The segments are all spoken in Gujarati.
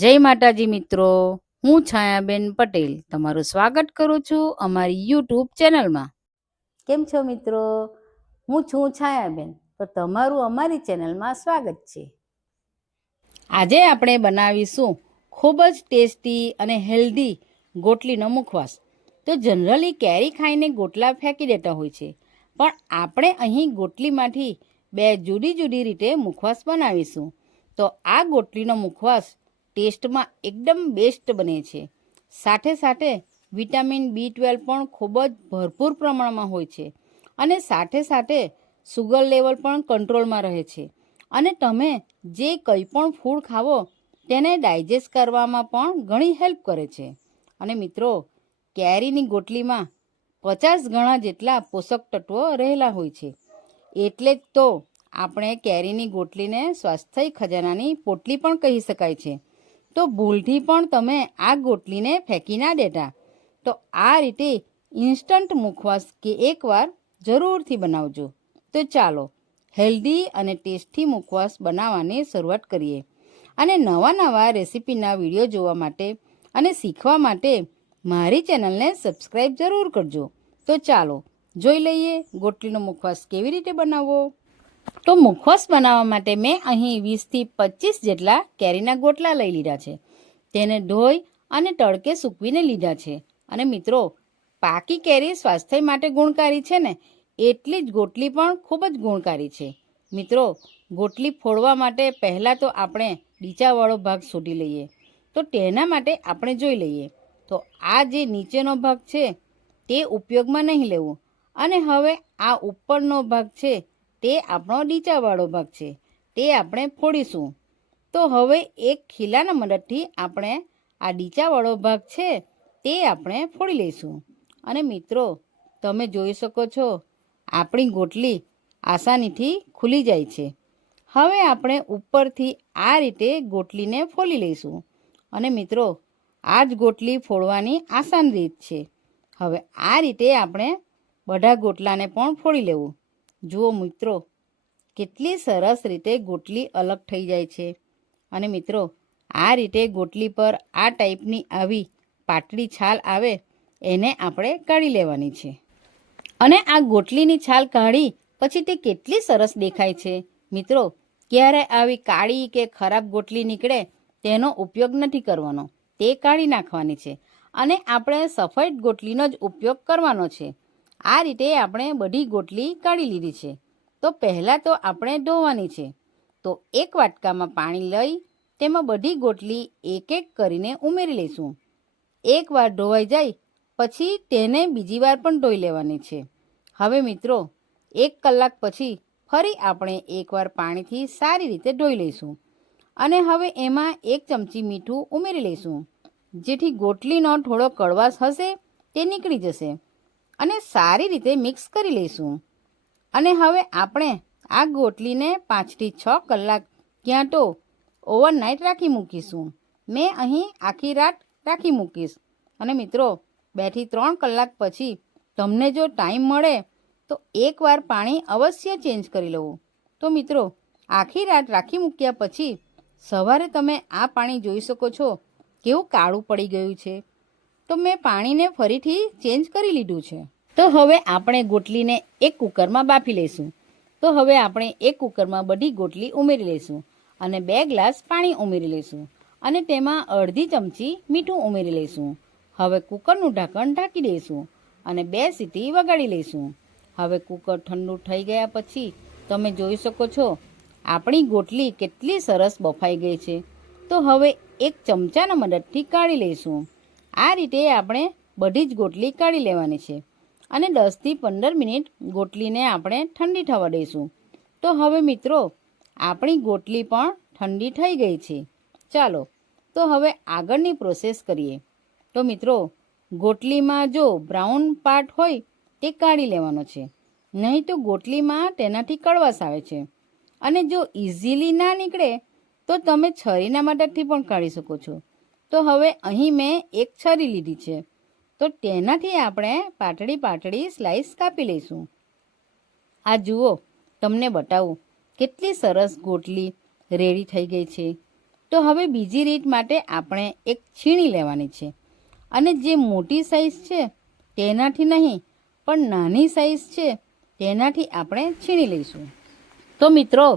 જય માતાજી મિત્રો, હું છાયાબેન પટેલ તમારું સ્વાગત કરું છું અમારી યુટ્યુબ ચેનલમાં. કેમ છો મિત્રો? હું છું છાયાબેન, તો તમારું અમારી ચેનલમાં સ્વાગત છે. આજે આપણે બનાવીશું ખૂબ જ ટેસ્ટી અને હેલ્ધી ગોટલીનો મુખવાસ. તો જનરલી કેરી ખાઈને ગોટલા ફેંકી દેતા હોય છે, પણ આપણે અહીં ગોટલીમાંથી બે જુદી જુદી રીતે મુખવાસ બનાવીશું. તો આ ગોટલીનો મુખવાસ ટેસ્ટમાં એકદમ બેસ્ટ બને છે. સાથે સાથે વિટામિન B12 પણ ખૂબ જ ભરપૂર પ્રમાણમાં હોય છે, અને સાથે સાથે સુગર લેવલ પણ કંટ્રોલમાં રહે છે. અને તમે જે કંઈ પણ ફૂડ ખાવો તેને ડાયજેસ્ટ કરવામાં પણ ઘણી હેલ્પ કરે છે. અને મિત્રો, કેરીની ગોટલીમાં 50 ગણા જેટલા પોષક તત્વો રહેલા હોય છે. એટલે જ તો આપણે કેરીની ગોટલીને સ્વાસ્થ્ય ખજાનાની પોટલી પણ કહી શકાય છે. તો ભૂલથી પણ તમે આ ગોટલીને ફેંકી ના દેતા. તો આ રીતે ઇન્સ્ટન્ટ મુખવાસ કે એકવાર જરૂરથી બનાવજો. તો ચાલો હેલ્ધી અને ટેસ્ટી મુખવાસ બનાવવાની શરૂઆત કરીએ. અને નવા રેસીપીના વિડીયો જોવા માટે અને શીખવા માટે મારી ચેનલને સબસ્ક્રાઈબ જરૂર કરજો. તો ચાલો જોઈ લઈએ ગોટલીનો મુખવાસ કેવી રીતે બનાવવો. તો મુખવાસ બનાવવા માટે મેં અહીં 20થી 25 જેટલા કેરીના ગોટલા લઈ લીધા છે. તેને ધોઈ અને તડકે સૂકવીને લીધા છે. અને મિત્રો, પાકી કેરી સ્વાસ્થ્ય માટે ગુણકારી છે ને, એટલી જ ગોટલી પણ ખૂબ જ ગુણકારી છે. મિત્રો, ગોટલી ફોડવા માટે પહેલાં તો આપણે ડીચાવાળો ભાગ શોધી લઈએ. તો તેના માટે આપણે જોઈ લઈએ. તો આ જે નીચેનો ભાગ છે તે ઉપયોગમાં નહીં લેવું. અને હવે આ ઉપરનો ભાગ છે તે આપણો ડીચાવાળો ભાગ છે, તે આપણે ફોડીશું. તો હવે એક ખીલાના મદદથી આપણે આ ડીચાવાળો ભાગ છે તે આપણે ફોડી લઈશું. અને મિત્રો, તમે જોઈ શકો છો આપણી ગોટલી આસાનીથી ખુલી જાય છે. હવે આપણે ઉપરથી આ રીતે ગોટલીને ફોલી લઈશું. અને મિત્રો, આ જ ગોટલી ફોડવાની આસાન રીત છે. હવે આ રીતે આપણે બધા ગોટલાને પણ ફોડી લેવું. જુઓ મિત્રો, કેટલી સરસ રીતે ગોટલી અલગ થઈ જાય છે. અને મિત્રો, આ રીતે ગોટલી પર આ ટાઈપની આવી પાતળી છાલ આવે એને આપણે કાઢી લેવાની છે. અને આ ગોટલીની છાલ કાઢી પછી તે કેટલી સરસ દેખાય છે. મિત્રો, ક્યારે આવી કાળી કે ખરાબ ગોટલી નીકળે તેનો ઉપયોગ નથી કરવાનો, તે કાઢી નાખવાની છે. અને આપણે સફેદ ગોટલીનો જ ઉપયોગ કરવાનો છે. આ રીતે આપણે બધી ગોટલી કાઢી લીધી છે. તો પહેલાં તો આપણે ધોવાની છે. તો એક વાટકામાં પાણી લઈ તેમાં બધી ગોટલી એક એક કરીને ઉમેરી લઈશું. એકવાર ધોવાઈ જાય પછી તેને બીજી વાર પણ ધોઈ લેવાની છે. હવે મિત્રો, 1 કલાક પછી ફરી આપણે એકવાર પાણીથી સારી રીતે ધોઈ લઈશું. અને હવે એમાં 1 ચમચી મીઠું ઉમેરી લઈશું, જેથી ગોટલીનો થોડો કડવાશ હશે તે નીકળી જશે. અને સારી રીતે મિક્સ કરી લઈશું. અને હવે આપણે આ ગોટલીને 5 થી 6 કલાક ક્યાં તો ઓવરનાઇટ રાખી મૂકીશું. મેં અહીં આખી રાત રાખી મૂકીશ. અને મિત્રો, 2 થી 3 કલાક પછી તમને જો ટાઈમ મળે તો એકવાર પાણી અવશ્ય ચેન્જ કરી લેવું. તો મિત્રો, આખી રાત રાખી મૂક્યા પછી સવારે તમે આ પાણી જોઈ શકો છો કેવું કાળું પડી ગયું છે. તો મેં પાણીને ફરીથી ચેન્જ કરી લીધું છે. તો હવે આપણે ગોટલીને એક કુકરમાં બાફી લઈશું. તો હવે આપણે એક કુકરમાં બધી ગોટલી ઉમેરી લઈશું અને 2 ગ્લાસ પાણી ઉમેરી લઈશું. અને તેમાં અડધી ચમચી મીઠું ઉમેરી લઈશું. હવે કુકરનું ઢાંકણ ઢાંકી દઈશું અને 2 સીટી વગાડી લઈશું. હવે કુકર ઠંડુ થઈ ગયા પછી તમે જોઈ શકો છો આપણી ગોટલી કેટલી સરસ બફાઈ ગઈ છે. તો હવે એક ચમચાના મદદથી કાઢી લઈશું. આ રીતે આપણે બધી જ ગોટલી કાઢી લેવાની છે. અને 10 થી 15 મિનિટ ગોટલીને આપણે ઠંડી થવા દઈશું. તો હવે મિત્રો, આપણી ગોટલી પણ ઠંડી થઈ ગઈ છે. ચાલો તો હવે આગળની પ્રોસેસ કરીએ. તો મિત્રો, ગોટલીમાં જો બ્રાઉન પાર્ટ હોય તે કાઢી લેવાનો છે, નહીં તો ગોટલીમાં તેનાથી કડવાશ આવે છે. અને જો ઇઝીલી ના નીકળે તો તમે છરીના મદદથી પણ કાઢી શકો છો. તો હવે અહીં મેં એક છરી લીધી છે, તો તેનાથી આપણે પાતળી સ્લાઇસ કાપી લઈશું. આ જુઓ, તમને બતાવું કેટલી સરસ ગોટલી રેડી થઈ ગઈ છે. તો હવે બીજી રીત માટે આપણે એક છીણી લેવાની છે અને જે મોટી સાઈઝ છે તેનાથી નહીં પણ નાની સાઈઝ છે તેનાથી આપણે છીણી લઈશું. તો મિત્રો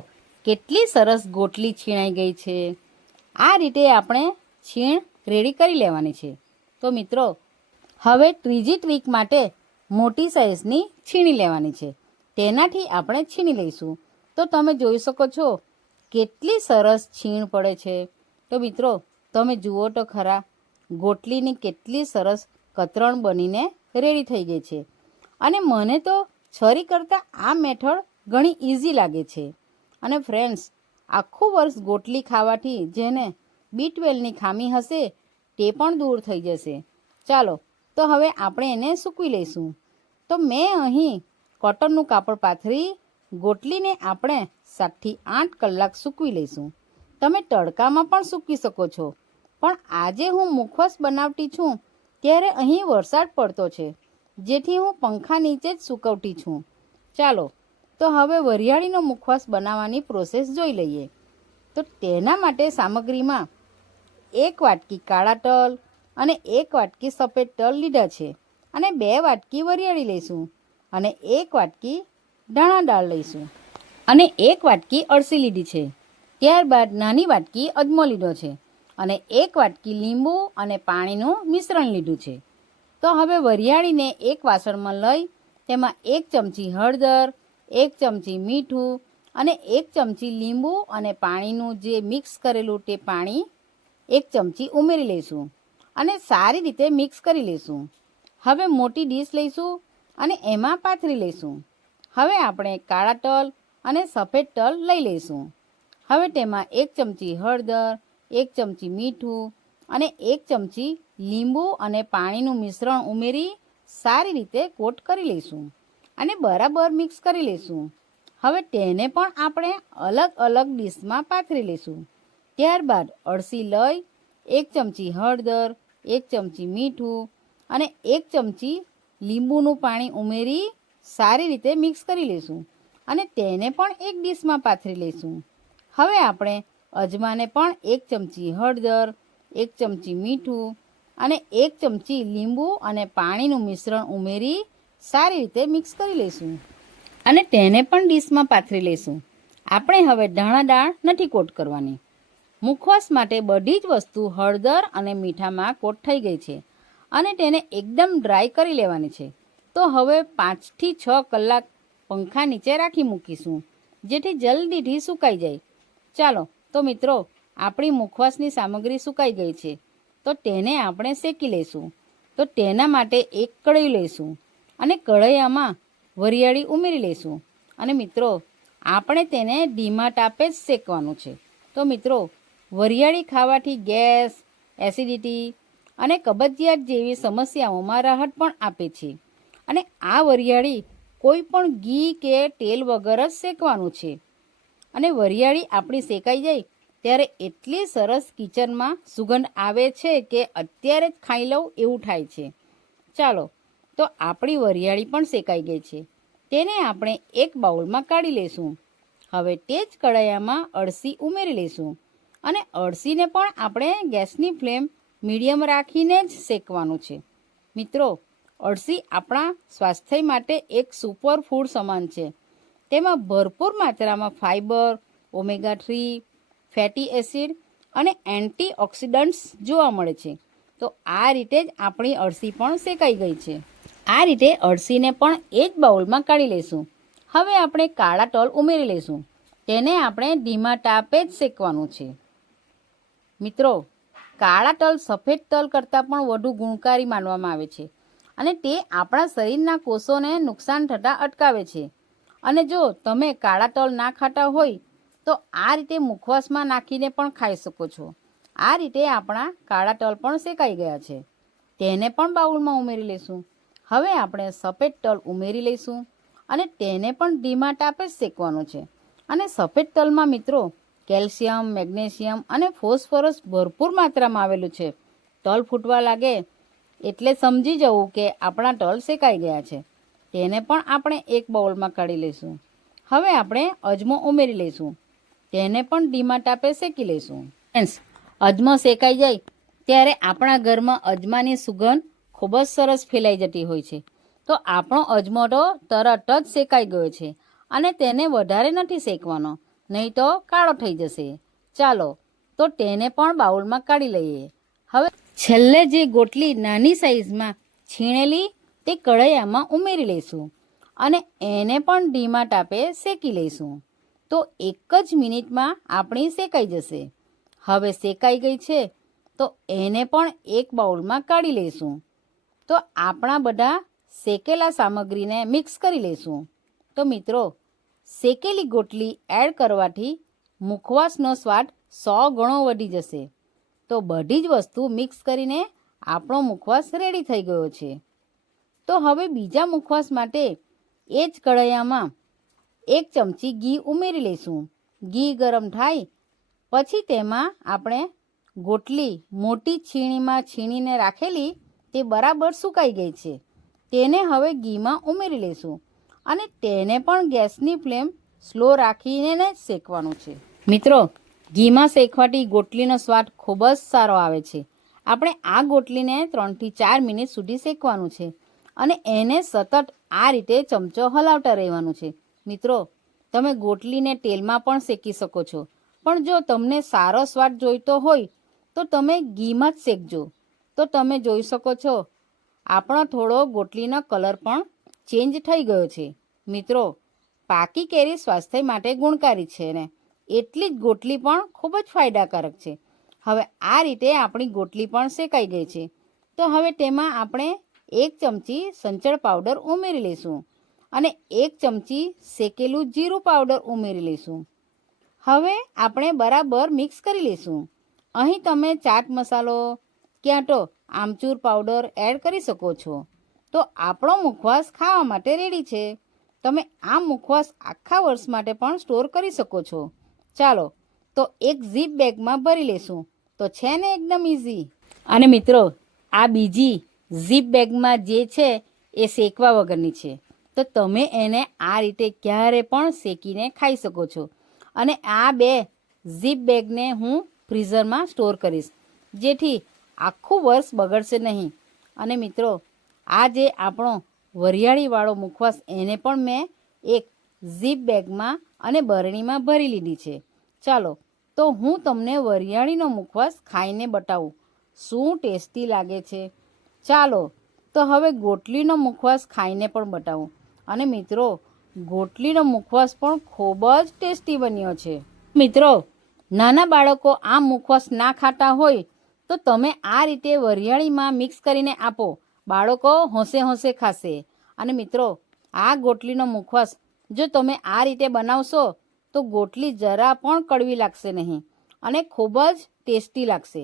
કેટલી સરસ ગોટલી છીણાઈ ગઈ છે. આ રીતે આપણે છીણ રેડી કરી લેવાની છે. તો મિત્રો હવે ત્રીજી ટ્રીક માટે મોટી સાઈઝની છીણી લેવાની છે. તેનાથી આપણે છીણી લઈશું. તો તમે જોઈ શકો છો કેટલી સરસ છીણ પડે છે. તો મિત્રો તમે જુઓ તો ખરા ગોટલીની કેટલી સરસ કતરણ બનીને રેડી થઈ ગઈ છે. અને મને તો છરી કરતાં આ મેથડ ઘણી ઇઝી લાગે છે. અને ફ્રેન્ડ્સ, આખું વર્ષ ગોટલી ખાવાથી જેને B12ની ખામી હશે તે પણ દૂર થઈ જશે. ચાલો તો હવે આપણે એને સૂકવી લઈશું. તો મેં અહીં કોટનનું કાપડ પાથરી ગોટલીને આપણે 7થી 8 કલાક સૂકવી લઈશું. તમે તડકામાં પણ સૂકવી શકો છો, પણ આજે હું મુખવાસ બનાવતી છું ત્યારે અહીં વરસાદ પડતો છે, જેથી હું પંખા નીચે જ સૂકવતી છું. ચાલો તો હવે વરિયાળીનો મુખવાસ બનાવવાની પ્રોસેસ જોઈ લઈએ. તો તેના માટે સામગ્રીમાં 1 વાટકી કાળા તલ અને 1 વાટકી સફેદ તલ લીધા છે અને 2 વાટકી વરિયાળી લઈશું અને 1 વાટકી ધાણા દાળ લઈશું અને 1 વાટકી અળસી લીધી છે. ત્યારબાદ નાની વાટકી અજમો લીધો છે અને 1 વાટકી લીંબુ અને પાણીનું મિશ્રણ લીધું છે. તો હવે વરિયાળીને એક વાસણમાં લઈ તેમાં 1 ચમચી હળદર, 1 ચમચી મીઠું અને 1 ચમચી લીંબુ અને પાણીનું જે મિક્સ કરેલું તે પાણી 1 ચમચી ઉમેરી લઈશું અને સારી રીતે મિક્સ કરી લઈશું. હવે મોટી ડીશ લઈશું અને એમાં પાથરી લઈશું. હવે આપણે કાળા તલ અને સફેદ તલ લઈ લઈશું. હવે તેમાં 1 ચમચી હળદર, 1 ચમચી મીઠું અને 1 ચમચી લીંબુ અને પાણીનું મિશ્રણ ઉમેરી સારી રીતે કોટ કરી લઈશું અને બરાબર મિક્સ કરી લઈશું. હવે તેને પણ આપણે અલગ અલગ ડીશમાં પાથરી લઈશું. ત્યારબાદ અળસી લઈ 1 ચમચી હળદર, 1 ચમચી મીઠું અને 1 ચમચી લીંબુનું પાણી ઉમેરી સારી રીતે મિક્સ કરી લઈશું અને તેને પણ એક ડીશમાં પાથરી લઈશું. હવે આપણે અજમાને પણ 1 ચમચી હળદર, 1 ચમચી મીઠું અને 1 ચમચી લીંબુ અને પાણીનું મિશ્રણ ઉમેરી સારી રીતે મિક્સ કરી લઈશું અને તેને પણ ડીશમાં પાથરી લઈશું. આપણે હવે ધાણા દાળ નથી કોટ કરવાની. મુખવાસ માટે બધી જ વસ્તુ હળદર અને મીઠામાં કોટ થઈ ગઈ છે અને તેને એકદમ ડ્રાય કરી લેવાની છે. તો હવે 5 થી 6 કલાક પંખા નીચે રાખી મૂકીશું, જેથી જલ્દીથી સુકાઈ જાય. ચાલો તો મિત્રો, આપણી મુખવાસની સામગ્રી સુકાઈ ગઈ છે, તો તેને આપણે શેકી લઈશું. તો તેના માટે એક કઢાઈ લઈશું અને કઢાઈમાં વરિયાળી ઉમેરી લઈશું અને મિત્રો આપણે તેને ધીમા તાપે જ શેકવાનું છે. તો મિત્રો વરિયાળી ખાવાથી ગેસ, એસિડિટી અને કબજિયાત જેવી સમસ્યાઓમાં રાહત પણ આપે છે. અને આ વરિયાળી કોઈ પણ ઘી કે તેલ વગર જ શેકવાનું છે. અને વરિયાળી આપણી શેકાઈ જાય ત્યારે એટલી સરસ કિચનમાં સુગંધ આવે છે કે અત્યારે જ ખાઈ લઉં એવું થાય છે. ચાલો તો આપણી વરિયાળી પણ શેકાઈ ગઈ છે. તેને આપણે એક બાઉલમાં કાઢી લઈશું. હવે તે જ કઢાઈમાં અળસી ઉમેરી લઈશું અને અળસીને પણ આપણે ગેસની ફ્લેમ મીડિયમ રાખીને જ શેકવાનું છે. મિત્રો અળસી આપણા સ્વાસ્થ્ય માટે એક સુપર ફૂડ સમાન છે. તેમાં ભરપૂર માત્રામાં ફાઇબર, ઓમેગા 3, ફેટી એસિડ અને એન્ટીઓક્સિડન્ટ્સ જોવા મળે છે. તો આ રીતે જ આપણી અળસી પણ શેકાઈ ગઈ છે. આ રીતે અળસીને પણ એ જ બાઉલમાં કાઢી લઈશું. હવે આપણે કાળા તલ ઉમેરી લઈશું. તેને આપણે ધીમા તાપે જ શેકવાનું છે. મિત્રો કાળા તલ સફેદ તલ કરતાં પણ વધુ ગુણકારી માનવામાં આવે છે અને તે આપણા શરીરના કોષોને નુકસાન થતાં અટકાવે છે. અને જો તમે કાળા તલ ના ખાતા હોય તો આ રીતે મુખવાસમાં નાખીને પણ ખાઈ શકો છો. આ રીતે આપણા કાળા તલ પણ શેકાઈ ગયા છે. તેને પણ બાઉલમાં ઉમેરી લઈશું. હવે આપણે સફેદ તલ ઉમેરી લઈશું અને તેને પણ ધીમા તાપે જ શેકવાનું છે. અને સફેદ તલમાં મિત્રો કેલ્શિયમ, મેગ્નેશિયમ અને ફોસ્ફરસ ભરપૂર માત્રામાં આવેલું છે. તલ ફૂટવા લાગે એટલે સમજી જવું કે આપણા તલ શેકાઈ ગયા છે. તેને પણ આપણે એક બાઉલમાં કાઢી લઈશું. હવે આપણે અજમો ઉમેરી લઈશું. તેને પણ ધીમા તાપે શેકી લઈશું. ફ્રેન્ડ્સ, અજમો શેકાઈ જાય ત્યારે આપણા ઘરમાં અજમાની સુગંધ ખૂબ જ સરસ ફેલાઈ જતી હોય છે. તો આપણો અજમો તો તરત જ શેકાઈ ગયો છે અને તેને વધારે નથી શેકવાનો, નહીં તો કાળો થઈ જશે. ચાલો તો તેને પણ બાઉલમાં કાઢી લઈએ. હવે છેલ્લે જે ગોટલી નાની સાઈઝમાં છીણેલી તે કઢાઈમાં ઉમેરી લઈશું અને એને પણ ધીમા તાપે શેકી લઈશું. તો 1 જ મિનિટમાં આપણી શેકાઈ જશે. હવે શેકાઈ ગઈ છે તો એને પણ એક બાઉલમાં કાઢી લઈશું. તો આપણા બધા શેકેલા સામગ્રીને મિક્સ કરી લઈશું. તો મિત્રો, શેકેલી ગોટલી એડ કરવાથી મુખવાસનો સ્વાદ 100 ગણો વધી જશે. તો બધી જ વસ્તુ મિક્સ કરીને આપણો મુખવાસ રેડી થઈ ગયો છે. તો હવે બીજા મુખવાસ માટે એ જ કઢાઈમાં 1 ચમચી ઘી ઉમેરી લઈશું. ઘી ગરમ થાય પછી તેમાં આપણે ગોટલી મોટી છીણીમાં છીણીને રાખેલી તે બરાબર સુકાઈ ગઈ છે તેને હવે ઘીમાં ઉમેરી લઈશું અને તેને પણ ગેસની ફ્લેમ સ્લો રાખીને જ શેકવાનું છે. મિત્રો, ઘીમાં શેકવાથી ગોટલીનો સ્વાદ ખૂબ જ સારો આવે છે. આપણે આ ગોટલીને 3 થી 4 મિનિટ સુધી શેકવાનું છે અને એને સતત આ રીતે ચમચો હલાવતા રહેવાનું છે. મિત્રો, તમે ગોટલીને તેલમાં પણ શેકી શકો છો, પણ જો તમને સારો સ્વાદ જોઈતો હોય તો તમે ઘીમાં જ શેકજો. તો તમે જોઈ શકો છો આપણો થોડો ગોટલીનો કલર પણ ચેન્જ થઈ ગયો છે. મિત્રો, પાકી કેરી સ્વાસ્થ્ય માટે ગુણકારી છે ને એટલી જ ગોટલી પણ ખૂબ જ ફાયદાકારક છે. હવે આ રીતે આપણી ગોટલી પણ શેકાઈ ગઈ છે. તો હવે તેમાં આપણે 1 ચમચી સંચળ પાવડર ઉમેરી લઈશું અને 1 ચમચી શેકેલું જીરું પાવડર ઉમેરી લઈશું. હવે આપણે બરાબર મિક્સ કરી લઈશું. અહીં તમે ચાટ મસાલો ક્યાં તો આમચૂર પાવડર એડ કરી શકો છો. તો આપણો મુખવાસ ખાવા માટે રેડી છે. તમે આ મુખવાસ આખા વર્ષ માટે પણ સ્ટોર કરી શકો છો. ચાલો તો એક ઝીપ બેગમાં ભરી લેશું. તો છે ને એકદમ ઇઝી. અને મિત્રો, આ બીજી ઝીપ બેગમાં જે છે એ શેકવા વગરની છે. તો તમે એને આ રીતે ક્યારે પણ શેકીને ખાઈ શકો છો. અને આ 2 ઝીપ બેગને હું ફ્રીઝરમાં સ્ટોર કરીશ જેથી આખું વર્ષ બગડશે નહીં. અને મિત્રો, આ જે આપણો વરિયાળીવાળો મુખવાસ એને પણ મેં એક ઝીપ બેગમાં અને બરણીમાં ભરી લીધી છે. ચાલો તો હું તમને વરિયાળીનો મુખવાસ ખાઈને બતાવું શું ટેસ્ટી લાગે છે. ચાલો તો હવે ગોટલીનો મુખવાસ ખાઈને પણ બતાવું. અને મિત્રો, ગોટલીનો મુખવાસ પણ ખૂબ જ ટેસ્ટી બન્યો છે. મિત્રો, નાના બાળકો આ મુખવાસ ના ખાતા હોય તો તમે આ રીતે વરિયાળીમાં મિક્સ કરીને આપો. બાળકો હોંશે હોંશે ખાશે. અને મિત્રો, આ ગોટલીનો મુખવાસ જો તમે આ રીતે બનાવશો તો ગોટલી જરા પણ કડવી લાગશે નહીં અને ખૂબ જ ટેસ્ટી લાગશે.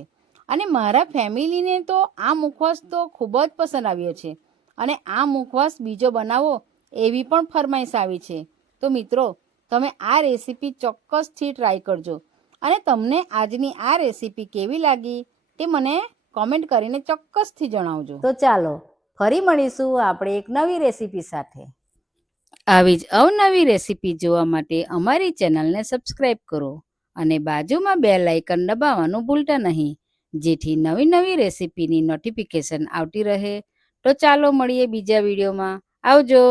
અને મારા ફેમિલીને તો આ મુખવાસ તો ખૂબ જ પસંદ આવ્યો છે અને આ મુખવાસ બીજો બનાવો એવી પણ ફરમાઈશ આવી છે. તો મિત્રો, તમે આ રેસીપી ચોક્કસથી ટ્રાય કરજો અને તમને આજની આ રેસીપી કેવી લાગી તે મને કોમેન્ટ કરીને ચોક્કસથી જણાવજો. તો ચાલો ફરી મળીશું આપણે એક નવી રેસીપી સાથે. આવી જ અવનવી રેસીપી જોવા માટે અમારી ચેનલને સબસ્ક્રાઈબ કરો અને બાજુમાં બેલ આઇકન દબાવવાનું ભૂલતા નહીં જેથી નવી નવી રેસીપીની નોટિફિકેશન આવતી રહે. તો ચાલો મળીએ બીજા વિડીયોમાં. આવજો.